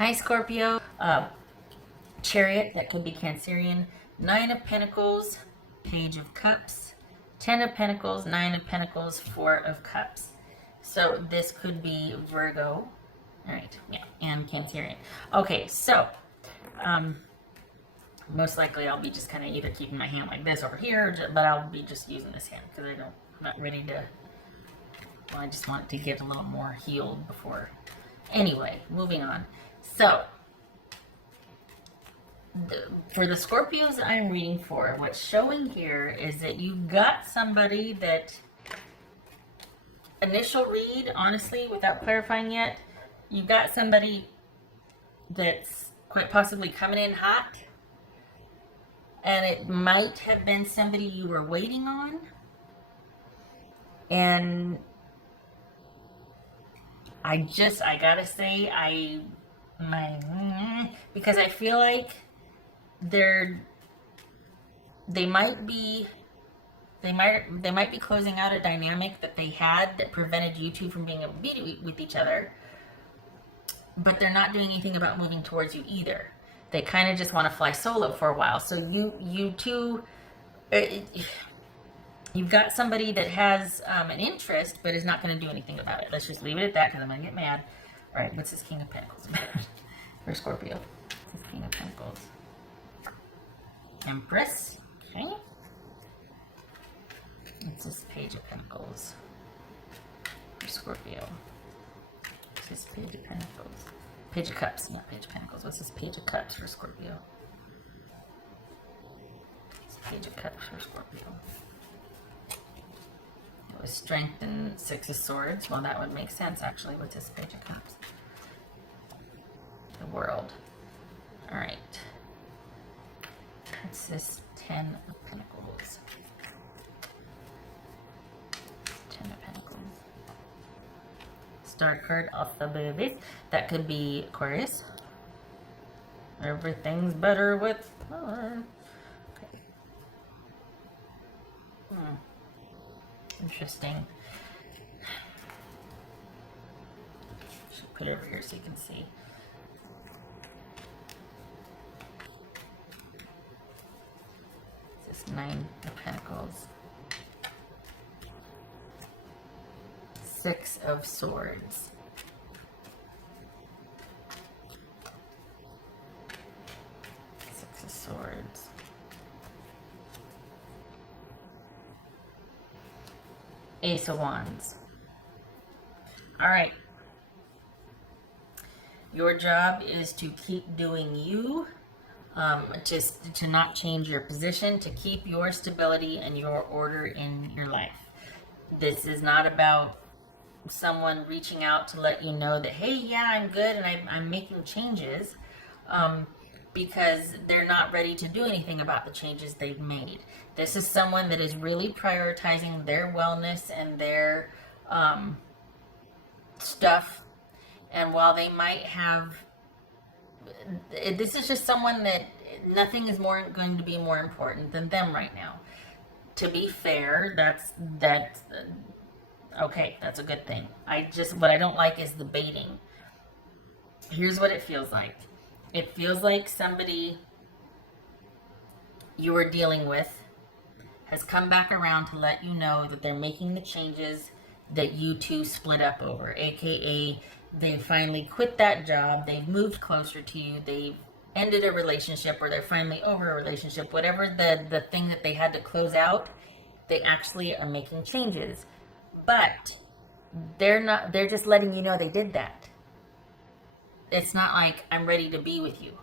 Hi, Scorpio. Chariot, that could be Cancerian. Nine of Pentacles, Page of Cups, Ten of Pentacles, Nine of Pentacles, Four of Cups. So this could be Virgo. All right, yeah, and Cancerian. Okay, so most likely I'll be just kind of either keeping my hand like this over here, but I'll be just using this hand because I'm not ready to. Well, I just want to get a little more healed before. Anyway, moving on. So, for the Scorpios I'm reading for, what's showing here is that you've got somebody that, initial read, honestly, without clarifying yet, you've got somebody that's quite possibly coming in hot, and it might have been somebody you were waiting on, and I gotta say, because I feel like they might be closing out a dynamic that they had that prevented you two from being able to be with each other, but they're not doing anything about moving towards you either. They kind of just want to fly solo for a while. So you two, you've got somebody that has an interest but is not going to do anything about it. Let's just leave it at that because I'm going to get mad. All right, what's this King of Pentacles for Scorpio? This King of Pentacles. Empress. Okay. What's this Page of Pentacles for Scorpio? What's this Page of Pentacles? Page of Cups, not Page of Pentacles. What's this Page of Cups for Scorpio? This Page of Cups for Scorpio. It was Strength and Six of Swords. Well, that would make sense, actually, with this Page of Cups. The World. All right. What's this Ten of Pentacles? Ten of Pentacles. Star card off the babies. That could be Aquarius. Everything's better with her. Okay. Interesting. Should put it over here so you can see. This is Nine of Pentacles. Six of Swords. Six of Swords. Ace of Wands. All right. Your job is to keep doing you, just to not change your position, to keep your stability and your order in your life. This is not about someone reaching out to let you know that, hey, yeah, I'm good and I'm making changes, because they're not ready to do anything about the changes they've made. This is someone that is really prioritizing their wellness and their stuff. And while they might have, this is just someone that nothing is going to be more important than them right now. To be fair, that's okay, that's a good thing. What I don't like is the baiting. Here's what it feels like. It feels like somebody you were dealing with has come back around to let you know that they're making the changes that you two split up over. AKA, they finally quit that job, they've moved closer to you, they've ended a relationship, or they're finally over a relationship. Whatever the thing that they had to close out, they actually are making changes. But they're just letting you know they did that. It's not like, I'm ready to be with you,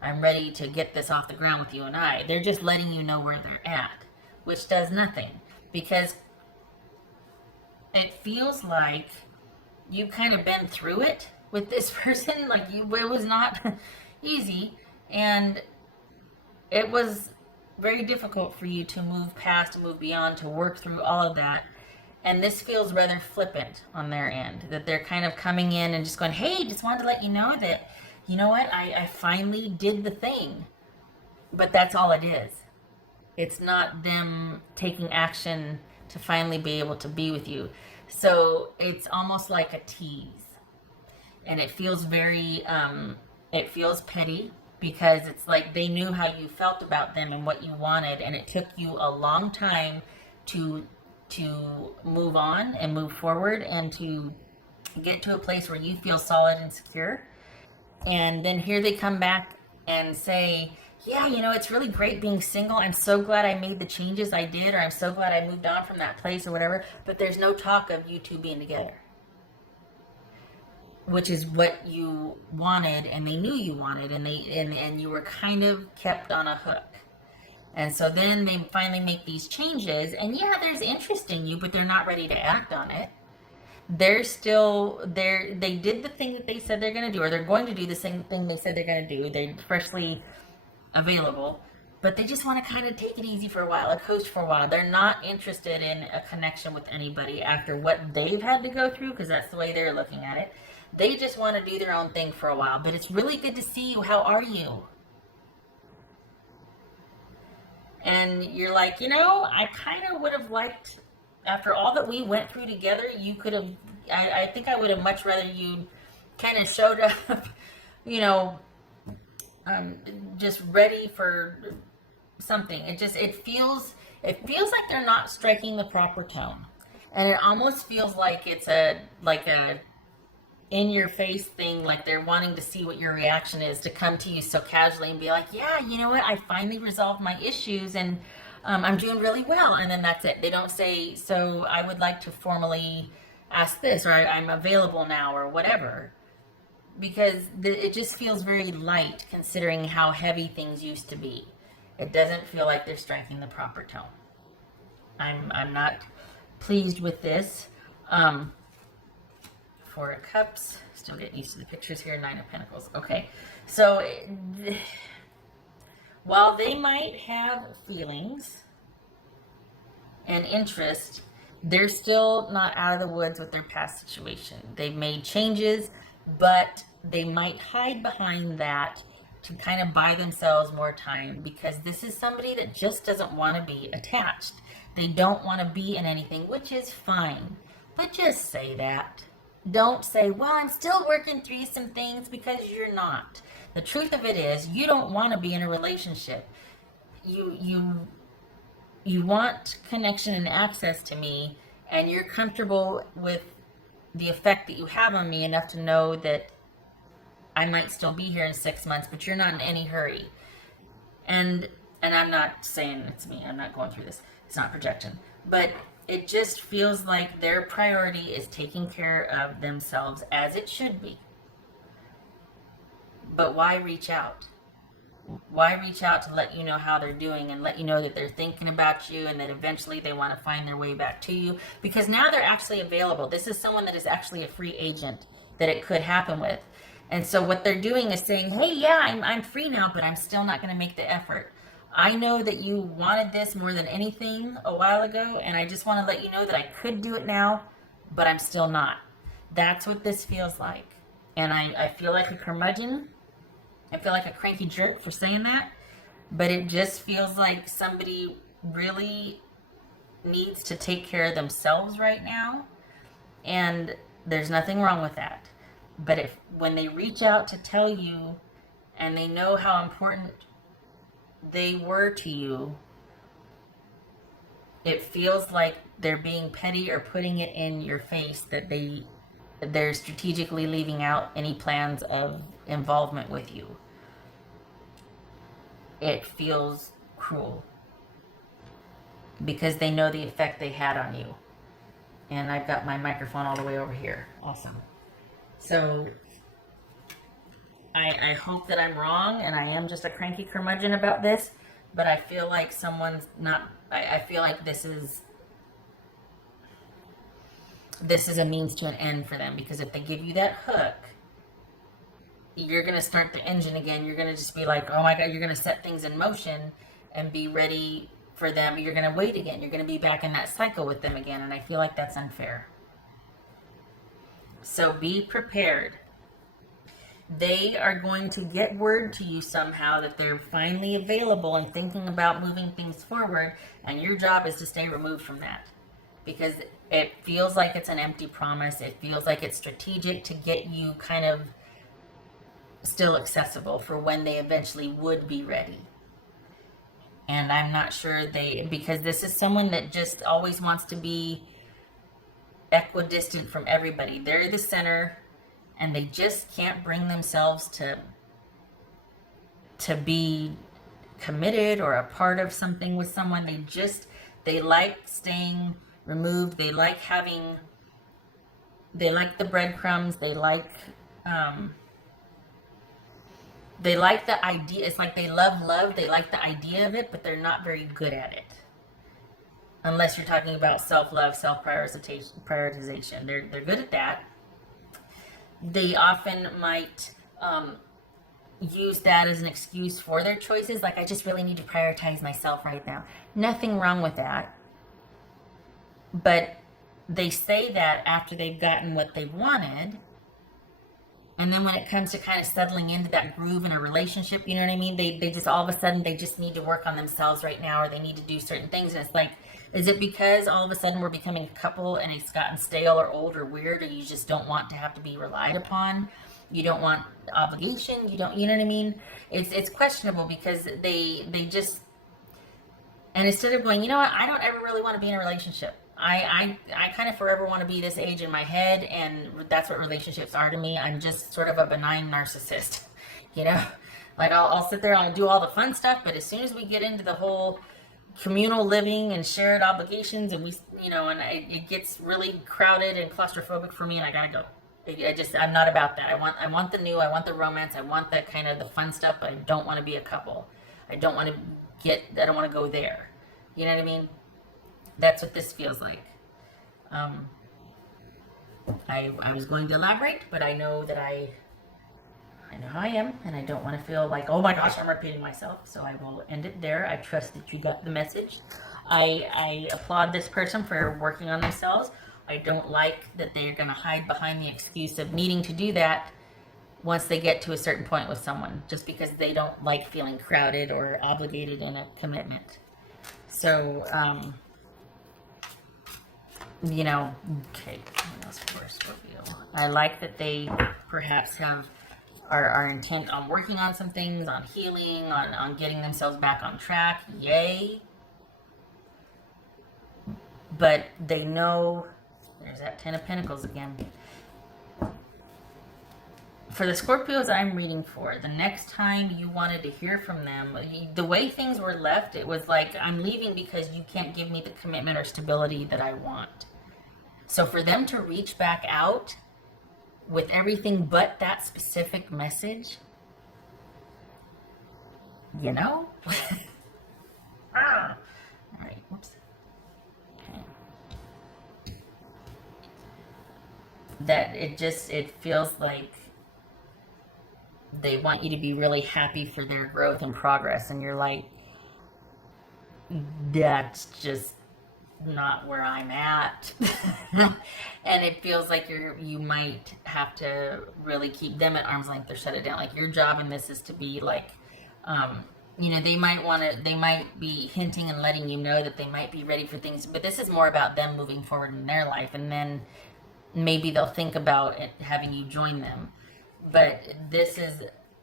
I'm ready to get this off the ground with you and I. They're just letting you know where they're at, which does nothing, because it feels like you've kind of been through it with this person. Like, it was not easy, and it was very difficult for you to move past, move beyond, to work through all of that. And this feels rather flippant on their end, that they're kind of coming in and just going, hey, just wanted to let you know that, you know what, I finally did the thing. But that's all it is. It's not them taking action to finally be able to be with you. So it's almost like a tease. And it feels very, it feels petty, because it's like they knew how you felt about them and what you wanted, and it took you a long time to move on and move forward and to get to a place where you feel solid and secure. And then here they come back and say, yeah, you know, it's really great being single. I'm so glad I made the changes I did, or I'm so glad I moved on from that place or whatever. But there's no talk of you two being together, which is what you wanted, and they knew you wanted, and and you were kind of kept on a hook. And so then they finally make these changes, and yeah, there's interest in you, but they're not ready to act on it. They're still there. They did the thing that they said they're going to do, or they're going to do the same thing they said they're going to do. They're freshly available, but they just want to kind of take it easy for a while, a coast for a while. They're not interested in a connection with anybody after what they've had to go through, because that's the way they're looking at it. They just want to do their own thing for a while. But it's really good to see you. How are you? And you're like, you know, I kind of would have liked, after all that we went through together, you could have, I think I would have much rather you kind of showed up, you know, just ready for something. It feels like they're not striking the proper tone. And it almost feels like it's a in your face thing, like they're wanting to see what your reaction is, to come to you so casually and be like, yeah, you know what, I finally resolved my issues, and I'm doing really well. And then that's it. They don't say, so I would like to formally ask this, or I'm available now, or whatever. Because it just feels very light, considering how heavy things used to be. It doesn't feel like they're striking the proper tone. I'm not pleased with this. Four of Cups. Still getting used to the pictures here. Nine of Pentacles. Okay. So, while they might have feelings and interest, they're still not out of the woods with their past situation. They've made changes, but they might hide behind that to kind of buy themselves more time, because this is somebody that just doesn't want to be attached. They don't want to be in anything, which is fine. But just say that. Don't say, well, I'm still working through some things, because you're not. The truth of it is, you don't want to be in a relationship. You want connection and access to me, and you're comfortable with the effect that you have on me enough to know that I might still be here in 6 months, but you're not in any hurry. And I'm not saying it's me. I'm not going through this. It's not projection. But it just feels like their priority is taking care of themselves, as it should be. But why reach out? Why reach out to let you know how they're doing, and let you know that they're thinking about you, and that eventually they want to find their way back to you? Because now they're actually available. This is someone that is actually a free agent that it could happen with. And so what they're doing is saying, hey, yeah, I'm free now, but I'm still not going to make the effort. I know that you wanted this more than anything a while ago, and I just want to let you know that I could do it now, but I'm still not. That's what this feels like. And I feel like a curmudgeon. I feel like a cranky jerk for saying that, but it just feels like somebody really needs to take care of themselves right now, and there's nothing wrong with that. But when they reach out to tell you, and they know how important they were to you, it feels like they're being petty, or putting it in your face that they're strategically leaving out any plans of involvement with you. It feels cruel, because they know the effect they had on you. And I've got my microphone all the way over here. Awesome. So I hope that I'm wrong, and I am just a cranky curmudgeon about this, but I feel like someone's not, I feel like this is a means to an end for them, because if they give you that hook, you're going to start the engine again. You're going to just be like, oh my God, you're going to set things in motion and be ready for them. You're going to wait again. You're going to be back in that cycle with them again, and I feel like that's unfair. So be prepared. They are going to get word to you somehow that they're finally available and thinking about moving things forward, and your job is to stay removed from that. Because It feels like it's an empty promise. It feels like it's strategic to get you kind of still accessible for when they eventually would be ready. And I'm not sure because this is someone that just always wants to be equidistant from everybody. They're the center, and they just can't bring themselves to be committed or a part of something with someone. They like staying removed. They like the breadcrumbs. They like the idea. It's like they love love. They like the idea of it, but they're not very good at it. Unless you're talking about self-love, self-prioritization. They're good at that. They often might use that as an excuse for their choices. Like, I just really need to prioritize myself right now. Nothing wrong with that. But they say that after they've gotten what they wanted. And then when it comes to kind of settling into that groove in a relationship, you know what I mean? They just all of a sudden, they just need to work on themselves right now, or they need to do certain things. And it's like, is it because all of a sudden we're becoming a couple and it's gotten stale or old or weird, or you just don't want to have to be relied upon? You don't want obligation. You know what I mean? It's questionable because they just, and instead of going, you know what, I don't ever really want to be in a relationship. I kind of forever want to be this age in my head, and that's what relationships are to me. I'm just sort of a benign narcissist, you know? Like, I'll sit there and I'll do all the fun stuff, but as soon as we get into the whole communal living and shared obligations, and it gets really crowded and claustrophobic for me, and I gotta go. I'm not about that. I want the new, I want the romance, I want that kind of the fun stuff, but I don't want to be a couple. I don't want to go there. You know what I mean? That's what this feels like. I was going to elaborate, but I know that I know how I am, and I don't want to feel like, oh my gosh, I'm repeating myself. So I will end it there. I trust that you got the message. I applaud this person for working on themselves. I don't like that they're going to hide behind the excuse of needing to do that once they get to a certain point with someone, just because they don't like feeling crowded or obligated in a commitment. So, okay, what else for Scorpio? I like that they perhaps are intent on working on some things, on healing, on getting themselves back on track. Yay. But they know, there's that Ten of Pentacles again. For the Scorpios I'm reading for, the next time you wanted to hear from them, the way things were left, it was like, I'm leaving because you can't give me the commitment or stability that I want. So for them to reach back out with everything but that specific message, All right, whoops. Okay. That it feels like they want you to be really happy for their growth and progress, and you're like, that's just not where I'm at. And it feels like you might have to really keep them at arm's length or shut it down. Like, your job in this is to be like, they might be hinting and letting you know that they might be ready for things, but this is more about them moving forward in their life, and then maybe they'll think about having you join them. But this is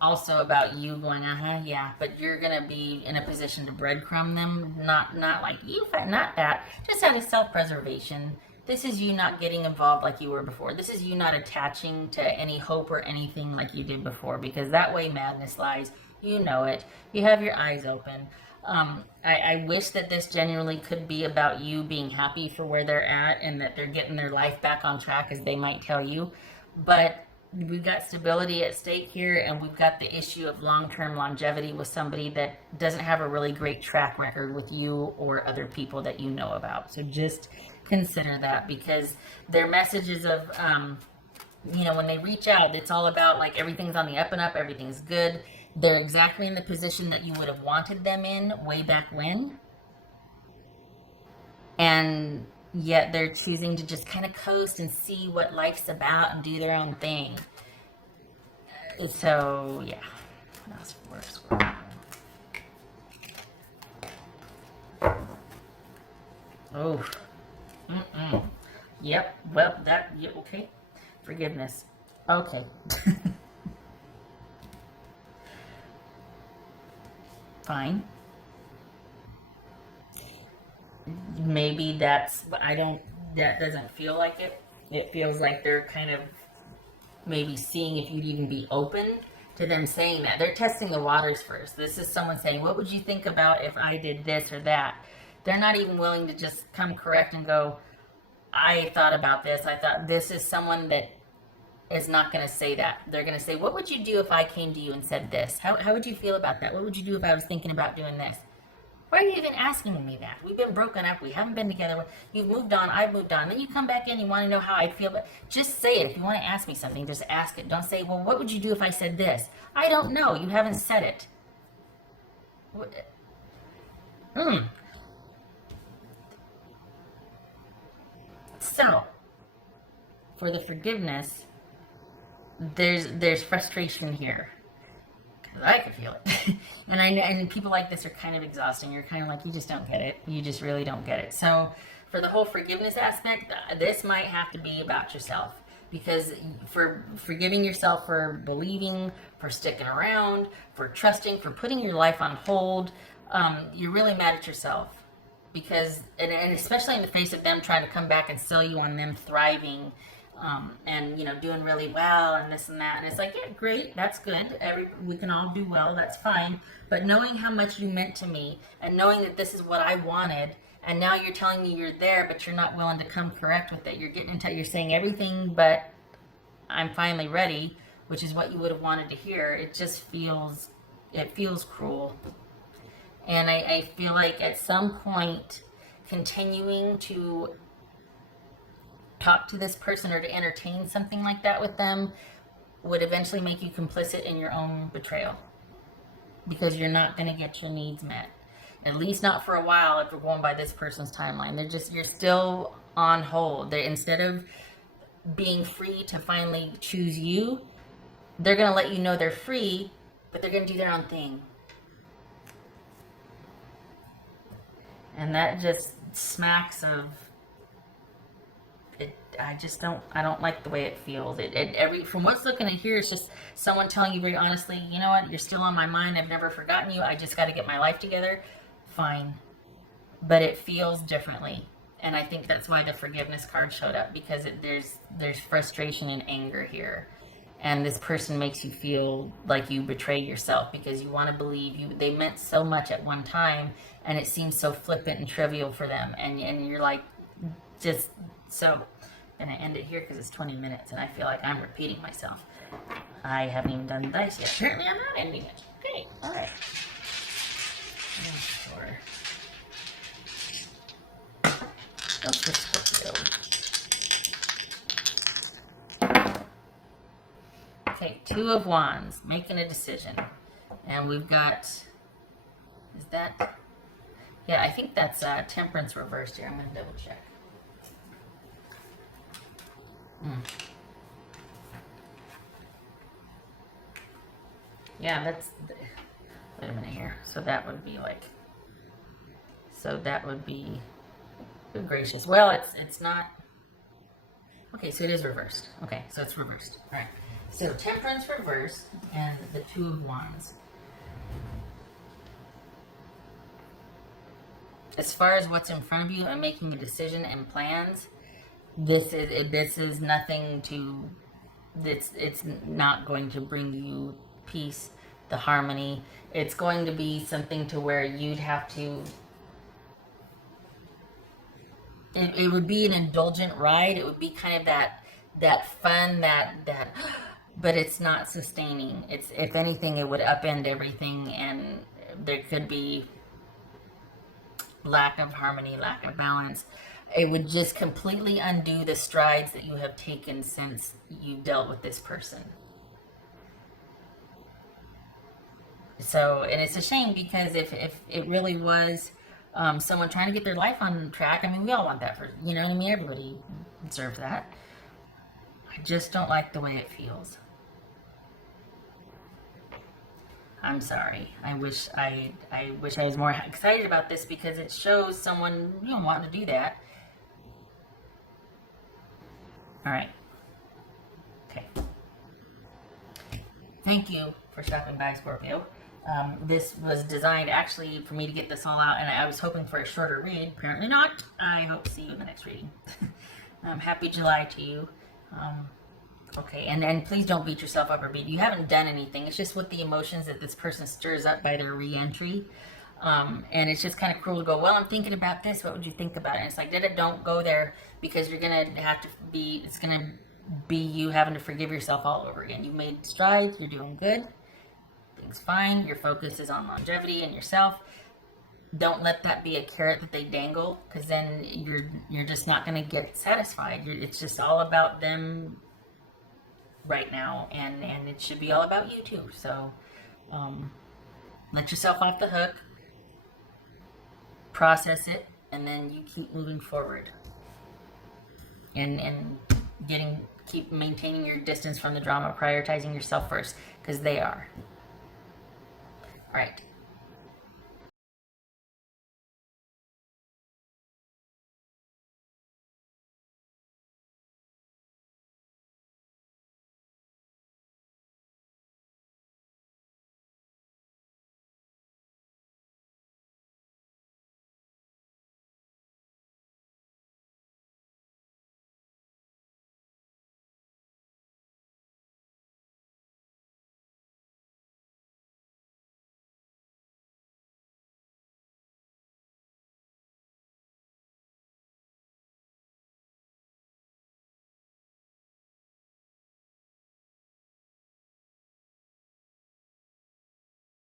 also about you going, yeah, but you're gonna be in a position to breadcrumb them, not like you, not that, just out of self-preservation. This is you not getting involved like you were before. This is you not attaching to any hope or anything like you did before, because that way madness lies. You know it. You have your eyes open. I wish that this genuinely could be about you being happy for where they're at and that they're getting their life back on track, as they might tell you. But we've got stability at stake here, and we've got the issue of long-term longevity with somebody that doesn't have a really great track record with you or other people that you know about. So just consider that, because their messages of, when they reach out, it's all about like everything's on the up and up, everything's good. They're exactly in the position that you would have wanted them in way back when. And yet they're choosing to just kind of coast and see what life's about and do their own thing. So, yeah. That's worse. Oh. Yep. Well, okay. Forgiveness. Okay. Fine. Maybe that doesn't feel like it. It feels like they're kind of maybe seeing if you'd even be open to them saying that. They're testing the waters first. This is someone saying, what would you think about if I did this or that? They're not even willing to just come correct and go, I thought about this. I thought this is someone that is not going to say that. They're going to say, what would you do if I came to you and said this? How would you feel about that? What would you do if I was thinking about doing this? Why are you even asking me that? We've been broken up. We haven't been together. You've moved on. I've moved on. Then you come back in. You want to know how I feel. But just say it. If you want to ask me something, just ask it. Don't say, well, what would you do if I said this? I don't know. You haven't said it. So, for the forgiveness, there's frustration here. I could feel it. and people like this are kind of exhausting. You're kind of like, you just don't get it. You just really don't get it. So for the whole forgiveness aspect, this might have to be about yourself. Because for forgiving yourself for believing, for sticking around, for trusting, for putting your life on hold, you're really mad at yourself. Because, and especially in the face of them trying to come back and sell you on them thriving, and doing really well and this and that, and it's like, yeah, great, that's good, we can all do well, that's fine, but knowing how much you meant to me and knowing that this is what I wanted, and now you're telling me you're there but you're not willing to come correct with it, you're saying everything but I'm finally ready, which is what you would have wanted to hear. It feels cruel. And I feel like at some point continuing to talk to this person or to entertain something like that with them would eventually make you complicit in your own betrayal, because you're not going to get your needs met, at least not for a while. If we're going by this person's timeline, you're still on hold. Instead of being free to finally choose you, they're going to let you know they're free, but they're going to do their own thing. And that just smacks of it. I don't like the way it feels. From what's looking at here, it's just someone telling you very honestly, you know what, you're still on my mind. I've never forgotten you. I just got to get my life together. Fine. But it feels differently. And I think that's why the forgiveness card showed up, because there's frustration and anger here. And this person makes you feel like you betrayed yourself, because you want to believe they meant so much at one time, and it seems so flippant and trivial for them. And you're like, just so. I'm going to end it here because it's 20 minutes, and I feel like I'm repeating myself. I haven't even done the dice yet. Apparently I'm not ending it. Okay, all right. Sure. Go for Scorpio. Okay, Two of Wands, making a decision. And we've got, is that, yeah, I think that's Temperance reversed here. I'm going to double check. Yeah, wait a minute here. So that would be, good gracious. Well, it's not, okay, so it is reversed. Okay, so it's reversed. All right. So Temperance reversed and the Two of Wands. As far as what's in front of you and making a decision and plans, this is nothing to. It's not going to bring you peace, the harmony. It's going to be something to where you'd have to. It would be an indulgent ride. It would be kind of that fun, that. But it's not sustaining. If anything, it would upend everything, and there could be lack of harmony, lack of balance. It would just completely undo the strides that you have taken since you dealt with this person. So, and it's a shame, because if it really was someone trying to get their life on track, I mean, we all want that you know what I mean? Everybody deserves that. I just don't like the way it feels. I'm sorry. I wish I was more excited about this, because it shows someone wanting to do that. All right. Okay. Thank you for stopping by, Scorpio. This was designed actually for me to get this all out, and I was hoping for a shorter read. Apparently not. I hope to see you in the next reading. Happy July to you. Okay, and please don't beat yourself up or beat. You haven't done anything. It's just with the emotions that this person stirs up by their re-entry. And it's just kind of cruel to go, well, I'm thinking about this. What would you think about it? And it's like, don't go there, because you're going to have to be, it's going to be you having to forgive yourself all over again. You made strides. You're doing good. Things fine. Your focus is on longevity and yourself. Don't let that be a carrot that they dangle, because then you're just not going to get satisfied. It's just all about them right now, and it should be all about you too. So let yourself off the hook, process it, and then you keep moving forward, and keep maintaining your distance from the drama, prioritizing yourself first, because they are. All right.